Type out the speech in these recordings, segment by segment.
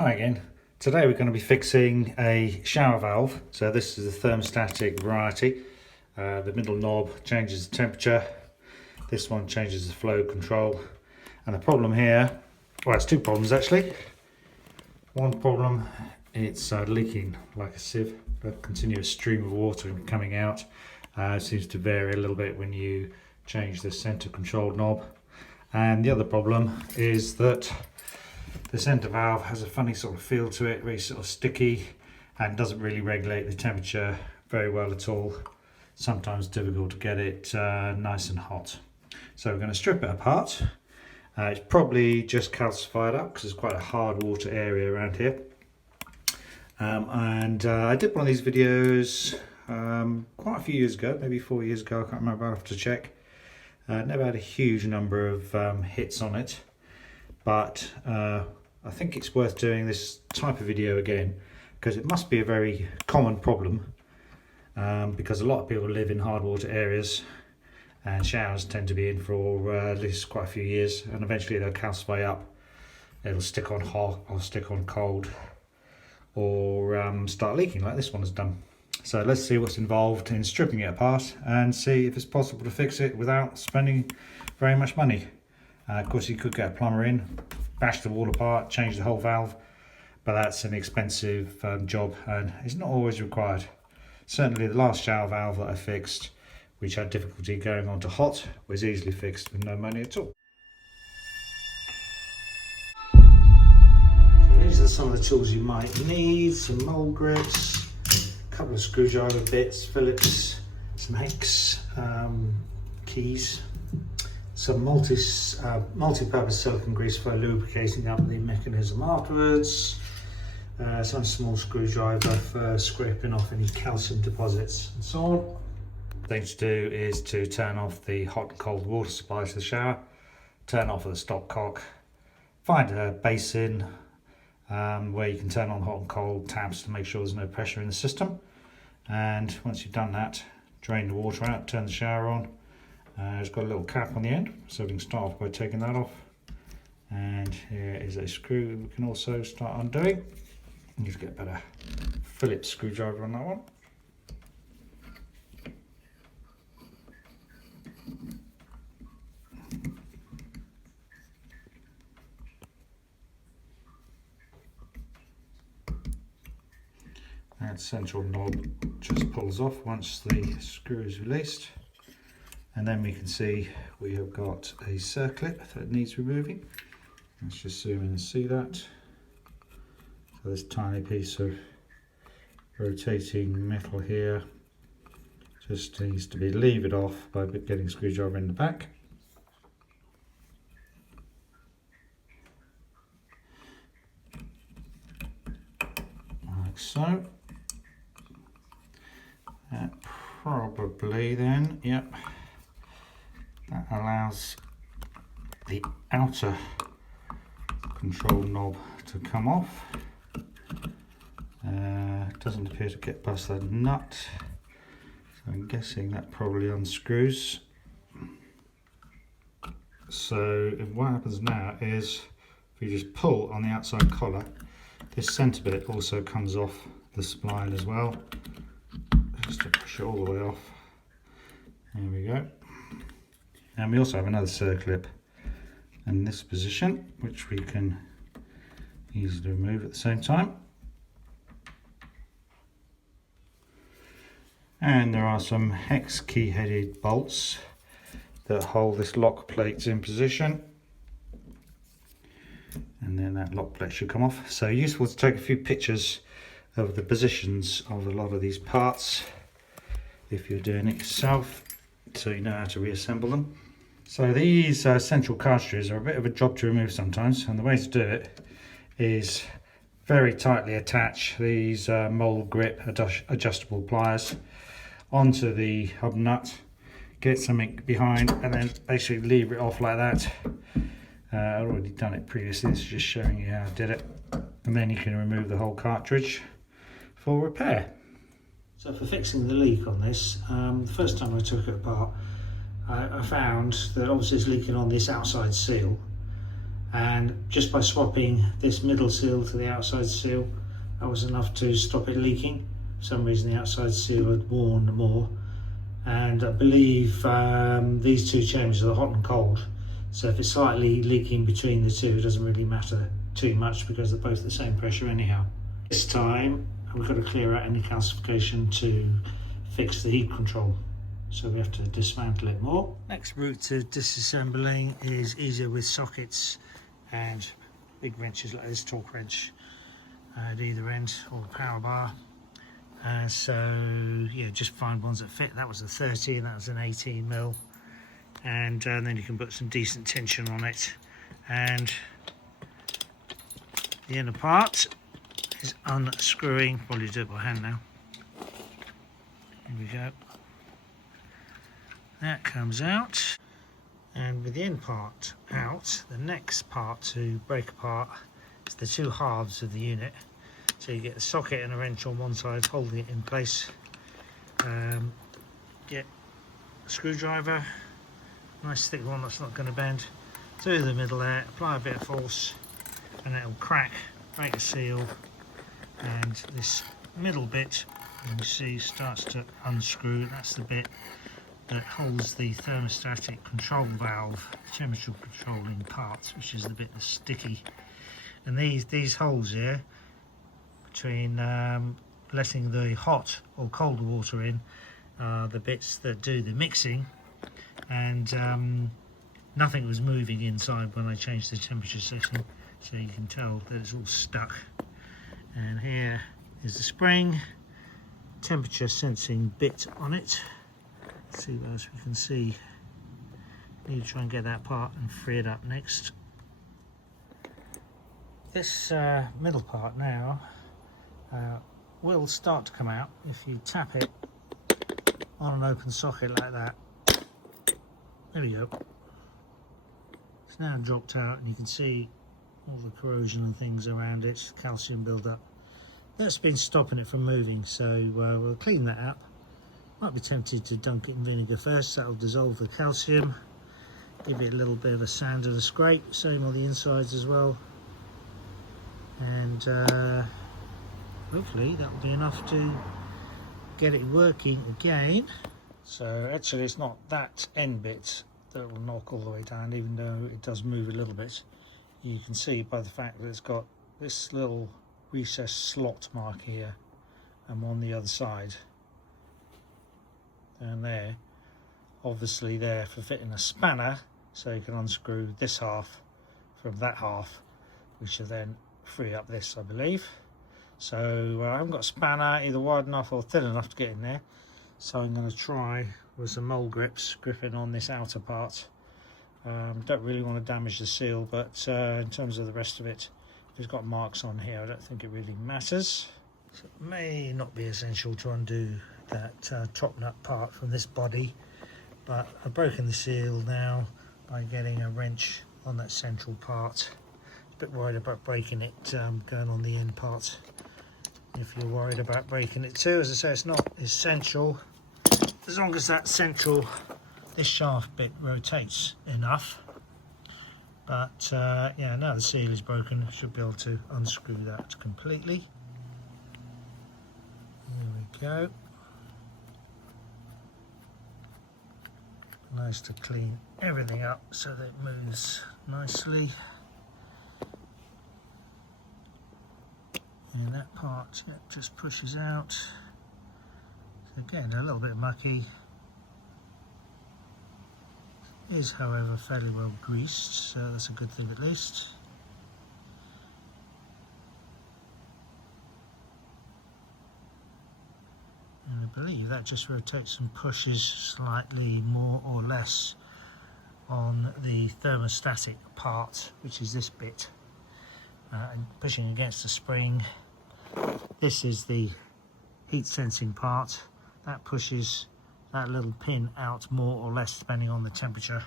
Hi again. Today we're going to be fixing a shower valve. So this is a thermostatic variety. The middle knob changes the temperature. This one changes the flow control. And the problem here, well, it's two problems actually. One problem, it's leaking like a sieve, a continuous stream of water coming out. It seems to vary a little bit when you change the center control knob. And the other problem is that the center valve has a funny sort of feel to it, very sort of sticky, and doesn't really regulate the temperature very well at all. Sometimes difficult to get it nice and hot. So we're going to strip it apart. It's probably just calcified up because it's quite a hard water area around here. I did one of these videos quite a few years ago, maybe 4 years ago, I can't remember, I'll have to check. Never had a huge number of hits on it, but I think it's worth doing this type of video again because it must be a very common problem because a lot of people live in hard water areas and showers tend to be in for at least quite a few years, and eventually they'll calcify up. It'll stick on hot or stick on cold or start leaking like this one has done. So let's see what's involved in stripping it apart and see if it's possible to fix it without spending very much money. Of course you could get a plumber in, bash the wall apart, change the whole valve, but that's an expensive job and it's not always required. Certainly the last shower valve that I fixed, which had difficulty going on to hot, was easily fixed with no money at all. So these are some of the tools you might need: some mold grips, a couple of screwdriver bits, Phillips, some hex keys, some multi-purpose silicone grease for lubricating up the mechanism afterwards, some small screwdriver for scraping off any calcium deposits and so on. The thing to do is to turn off the hot and cold water supply to the shower, turn off the stopcock, find a basin where you can turn on hot and cold tabs to make sure there's no pressure in the system, and once you've done that, drain the water out, turn the shower on. It's got a little cap on the end, so we can start off by taking that off. And here is a screw we can also start undoing. You need to get a better Phillips screwdriver on that one. That central knob just pulls off once the screw is released. And then we can see we have got a circlip that needs removing. Let's just zoom in and see that. So this tiny piece of rotating metal here just needs to be levered off by getting a screwdriver in the back. Like so. That probably then, yep. That allows the outer control knob to come off. Doesn't appear to get past that nut, so I'm guessing that probably unscrews. So what happens now is if you just pull on the outside collar, this centre bit also comes off the spline as well. Just to push it all the way off. There we go. And we also have another circlip in this position, which we can easily remove at the same time. And there are some hex key headed bolts that hold this lock plate in position. And then that lock plate should come off. So useful to take a few pictures of the positions of a lot of these parts if you're doing it yourself, so you know how to reassemble them. So these central cartridges are a bit of a job to remove sometimes, and the way to do it is very tightly attach these mold grip adjustable pliers onto the hub nut, get something behind, and then basically lever it off like that. I've already done it previously, this is just showing you how I did it. And then you can remove the whole cartridge for repair. So for fixing the leak on this, the first time I took it apart, I found that obviously it's leaking on this outside seal, and just by swapping this middle seal to the outside seal, that was enough to stop it leaking. For some reason the outside seal had worn more, and I believe these two chambers are hot and cold, so if it's slightly leaking between the two, it doesn't really matter too much because they're both the same pressure anyhow. This time we've got to clear out any calcification to fix the heat control, so we have to dismantle it more. Next route to disassembling is easier with sockets and big wrenches like this torque wrench at either end, or the power bar. So yeah, just find ones that fit. That was a 30 and that was an 18mm, and then you can put some decent tension on it. And the inner part is unscrewing. Probably do it by hand now. Here we go. That comes out, and with the end part out, the next part to break apart is the two halves of the unit. So you get the socket and a wrench on one side holding it in place. Get a screwdriver, nice thick one that's not going to bend, through the middle there, apply a bit of force and it'll crack, break a seal, and this middle bit, you can see, starts to unscrew. That's the bit that holds the thermostatic control valve, temperature controlling part, which is the bit that's sticky. And these holes here, between letting the hot or cold water in, the bits that do the mixing, and nothing was moving inside when I changed the temperature setting, so you can tell that it's all stuck. And here is the spring, temperature sensing bit on it. Let's see what else we can see. Need to try and get that part and free it up next. This middle part now will start to come out if you tap it on an open socket like that. There we go. It's now dropped out, and you can see all the corrosion and things around it, calcium build-up. That's been stopping it from moving, so we'll clean that up. Might be tempted to dunk it in vinegar first, that'll dissolve the calcium. Give it a little bit of a sand and a scrape, same on the insides as well. And hopefully that will be enough to get it working again. So actually it's not that end bit that will knock all the way down, even though it does move a little bit. You can see by the fact that it's got this little recessed slot mark here and on the other side. And there, obviously there for fitting a spanner, so you can unscrew this half from that half, which will then free up this, I believe. So I haven't got a spanner either wide enough or thin enough to get in there, so I'm going to try with some mole grips gripping on this outer part. Don't really want to damage the seal, but in terms of the rest of it, if it's got marks on here, I don't think it really matters. So it may not be essential to undo that top nut part from this body, but I've broken the seal now by getting a wrench on that central part. A bit worried about breaking it going on the end part. If you're worried about breaking it too, as I say, it's not essential as long as that central, this shaft bit rotates enough. But yeah, now the seal is broken, I should be able to unscrew that completely. There we go. Nice to clean everything up so that it moves nicely. And that part just pushes out. So again, a little bit mucky. It is, however, fairly well greased, so that's a good thing at least. And I believe that just rotates and pushes slightly more or less on the thermostatic part, which is this bit, and pushing against the spring. This is the heat sensing part. That pushes that little pin out more or less depending on the temperature,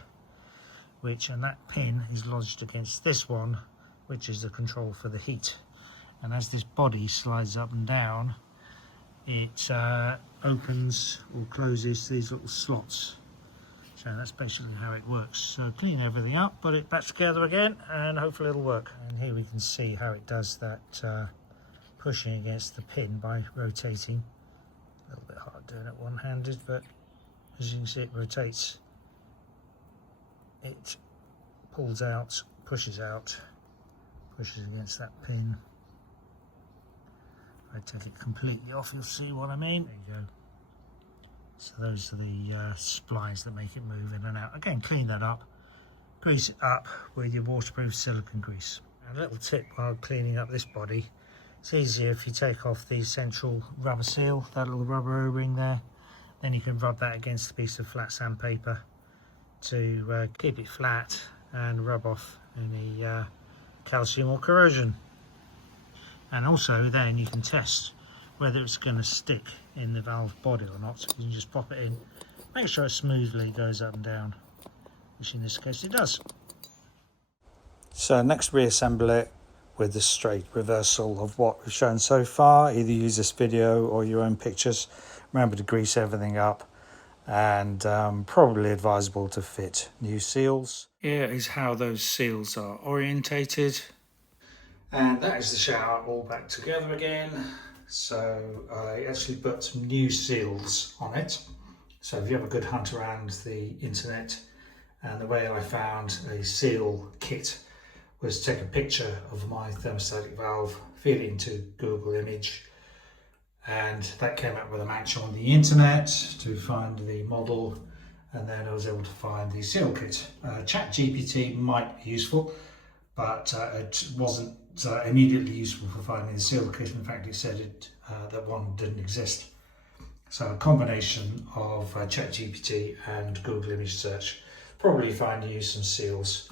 and that pin is lodged against this one, which is the control for the heat. And as this body slides up and down, it opens or closes these little slots. So that's basically how it works. So clean everything up, put it back together again, and hopefully it'll work. And here we can see how it does that pushing against the pin by rotating. A little bit hard doing it one-handed, but as you can see, it rotates. It pulls out, pushes against that pin. If I take it completely off, you'll see what I mean. There you go. So those are the splines that make it move in and out. Again, clean that up, grease it up with your waterproof silicone grease. And a little tip while cleaning up this body, it's easier if you take off the central rubber seal, that little rubber O-ring there, then you can rub that against a piece of flat sandpaper to keep it flat and rub off any calcium or corrosion. And also then you can test whether it's going to stick in the valve body or not. You can just pop it in, make sure it smoothly goes up and down, which in this case it does. So next reassemble it with the straight reversal of what we've shown so far. Either use this video or your own pictures. Remember to grease everything up, and probably advisable to fit new seals. Here is how those seals are orientated. And that is the shower all back together again. So I actually put some new seals on it. So if you have a good hunt around the internet, and the way I found a seal kit was to take a picture of my thermostatic valve, feed it into Google image, and that came up with a match on the internet to find the model, and then I was able to find the seal kit. ChatGPT might be useful, but it wasn't immediately useful for finding the seal kit. In fact, it said that one didn't exist. So a combination of ChatGPT and Google image search probably find you some seals.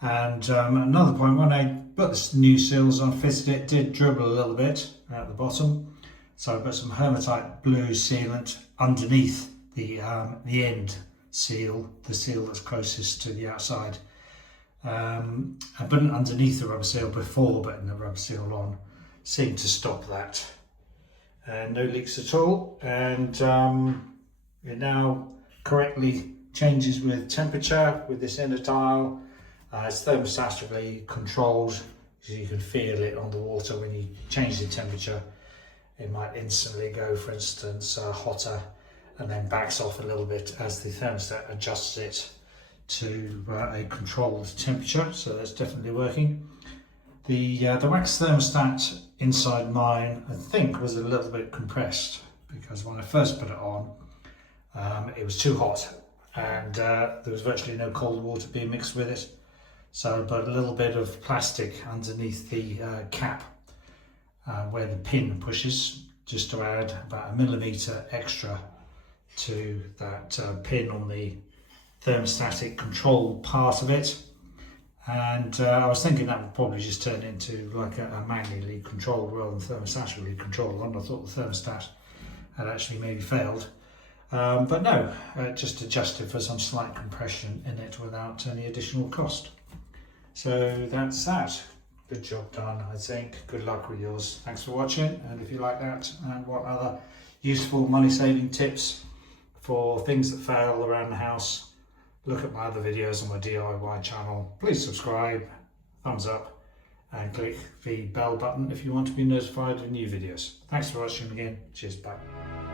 And another point, when I put the new seals on, fitted it, did dribble a little bit at the bottom. So I put some hematite blue sealant underneath the end seal, the seal that's closest to the outside. I put it underneath the rubber seal before putting the rubber seal on. Seemed to stop that. And no leaks at all. And it now correctly changes with temperature with this inner tile. It's thermostatically controlled, so you can feel it on the water when you change the temperature. It might instantly go, for instance, hotter, and then backs off a little bit as the thermostat adjusts it to a controlled temperature. So that's definitely working. The wax thermostat inside mine, I think, was a little bit compressed, because when I first put it on, it was too hot, and there was virtually no cold water being mixed with it. So I put a little bit of plastic underneath the cap where the pin pushes, just to add about 1 millimeter extra to that pin on the thermostatic control part of it. And I was thinking that would probably just turn into like a manually controlled rather than thermostatically controlled one. I thought the thermostat had actually maybe failed. But no, just adjusted for some slight compression in it without any additional cost. So that's that. Good job done, I think. Good luck with yours. Thanks for watching, and if you like that and want other useful money-saving tips for things that fail around the house, look at my other videos on my DIY channel. Please subscribe, thumbs up, and click the bell button if you want to be notified of new videos. Thanks for watching again. Cheers, bye.